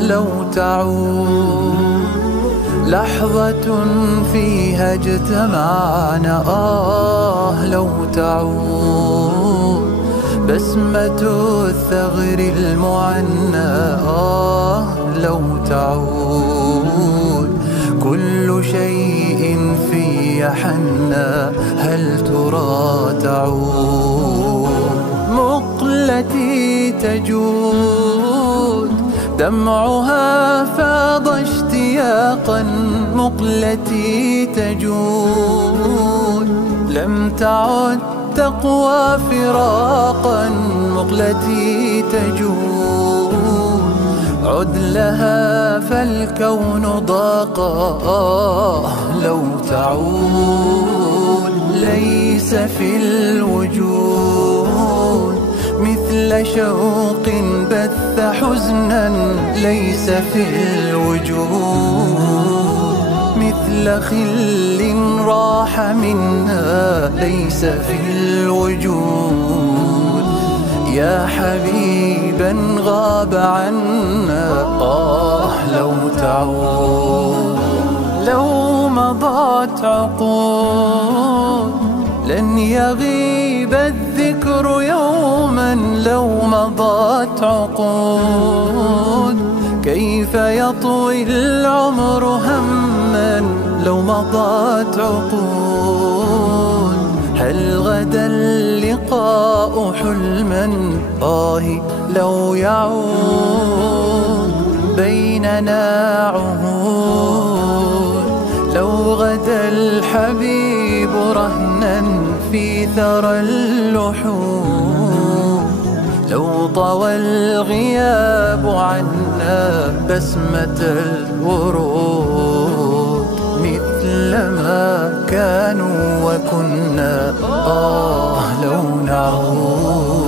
لو تعود لحظة فيها اجتمعنا، لو تعود بسمة الثغر المعنى، لو تعود كل شيء في حنا، هل ترى تعود مقلتي تجود دمعها فاض اشتياقا، مقلتي تجود لم تعد تقوى فراقا، مقلتي تجود عد لها فالكون ضاق، لو تعود ليس في الوجود مثل شوق بث حزنا، ليس في الوجود مثل خل راح منا، ليس في الوجود يا حبيبا غاب عنا. لو تعود لو مضت عقود لن يغيب الذكر يوما، لو مضت عقود كيف يطوي العمر هما، لو مضت عقود هل غدا اللقاء حلما، لو يعود بيننا عهود، لو غدا الحبيب رهنا في ثرى اللحود، لو طوى الغياب عنا بسمة الورود مثل ما كانوا وكنا، لو نعود